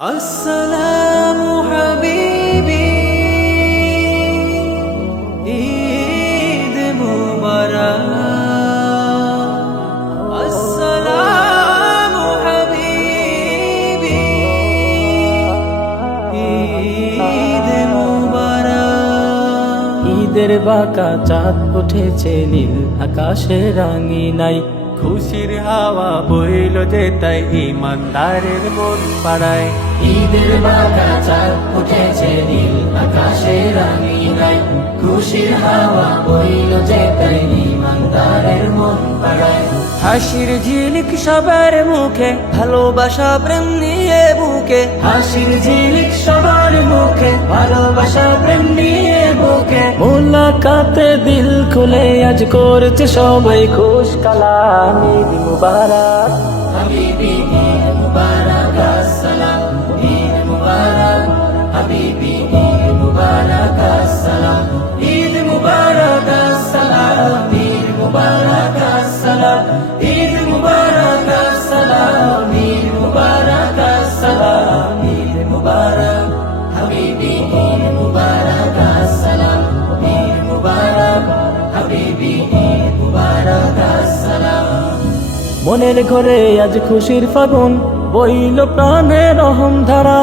আসসালামু হাবিবি, ঈদ মুবারক। আসসালামু হাবিবি, ঈদ মুবারক। ঈদের বাঁকা চাঁদ উঠেছে নীল আকাশে রাঙিনাই, খুশির হাওয়া বইল যে তাই ইমানদারের মন পাড়ায়। ঈদের বাঁকা চাঁদ উঠেছে নীল আকাশে রাঙিনাই, খুশির হাওয়া বইল যে তাই ইমানদারের মন পাড়ায়। হাসির ঝিলিক সবার মুখে, ভালোবাসা প্রেম নিয়ে বুকে, হাসির ঝিলিক সবার মুখে, ভালোবাসা প্রেম নিয়ে বুকে। মোলাকাতে দিল খুলে আজ করছে সবাই খুশ কালাম। ঈদ মুবারক হাবিবি, ঈদ মুবারক, আসসালাম। ঈদ মুবারক হাবিবি, ঈদ মুবারক, আসসালাম। ঈদ মুবারক, আসসালাম। ঈদ মুবারক, আসসালাম। ঈদ মুবারক, আসসালাম। ঈদ মুবারক, আসসালাম। ঈদ মুবারক হাবিবি, ঈদ মুবারক, আসসালাম। ঈদ মুবারক হাবিবি, ঈদ মুবারক, আসসালাম। মনের ঘরে আজ খুশির ফাগুন বইল প্রাণে রহম ধারা,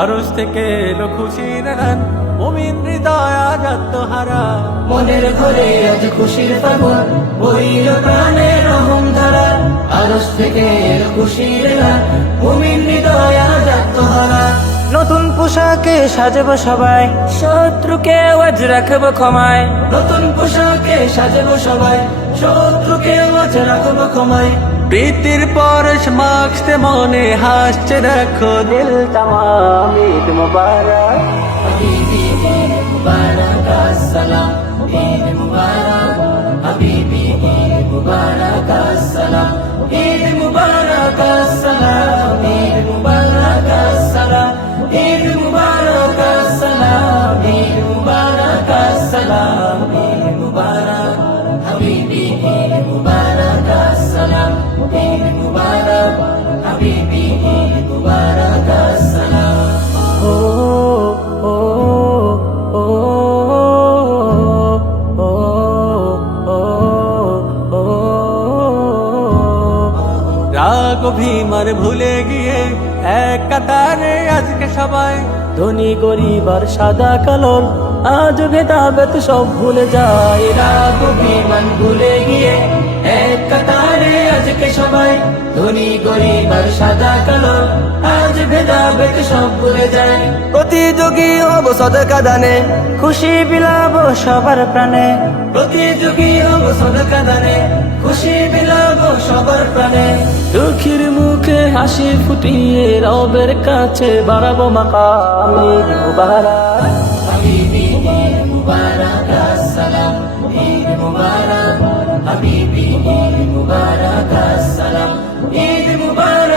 আরশ থেকে এলো খুশির গান, মুমিন হৃদয় আজ আত্মহারা। মনের ঘরে আজ খুশির ফাগুন বইল প্রাণে রহম ধারা, আরশ থেকে এলো খুশির গান, মুমিন হৃদয় আজ আত্মহারা। নতুন পোশাকে সাজব সবাই, শত্রুকে আজ রাখব ক্ষমায়। নতুন পোশাকে সাজব সবাই, শত্রুকে আজ রাখব ক্ষমায়। প্রীতির পরশ মাখতে মনে হাসছে দেখো দিল তামাম। ঈদ মুবারক হাবিবি, ঈদ মুবারক, আসসালাম। ঈদ মুবারক হাবিবি, ঈদ মুবারক, আসসালাম। ঈদ মুবারক, আসসালাম। ঈদ মুবারক, আসসালাম। ঈদ মুবারক, আসসালাম। ঈদ মুবারক, আসসালাম। ঈদ মুবারক হাবিবি, ঈদ মুবারক, আসসালাম। ঈদ মুবারক হাবিবি, ঈদ মুবারক, আসসালাম। ও ও ও ও ও রাগ অভিমান ভুলে গিয়ে এক কাতারে আজকে সবাই, ধনী গরিব আর সাদা কালোর আজ ভেদাভেদ সব ভুলে যায়। রাগ অভিমান ভুলে গিয়ে এক কাতারে আজকে সবাই, ধনী গরিব আর সাদা কালোর আজ ভেদাভেদ সব ভুলে যায়। প্রতিযোগী হব সদকা দানে, খুশি বিলাব সবার প্রাণে। প্রতিযোগী হব সদকা দানে, খুশি বিলাব সবার প্রাণে। দুঃখীর মুখে হাসি ফুটিয়ে রবের কাছে বাড়াবো মাকাম। ঈদ মুবারক হাবিবি, ঈদ মুবারক, আসসালাম। ঈদ মুবারক হাবিবি, ঈদ মুবারক, আসসালাম। ঈদ মুবারক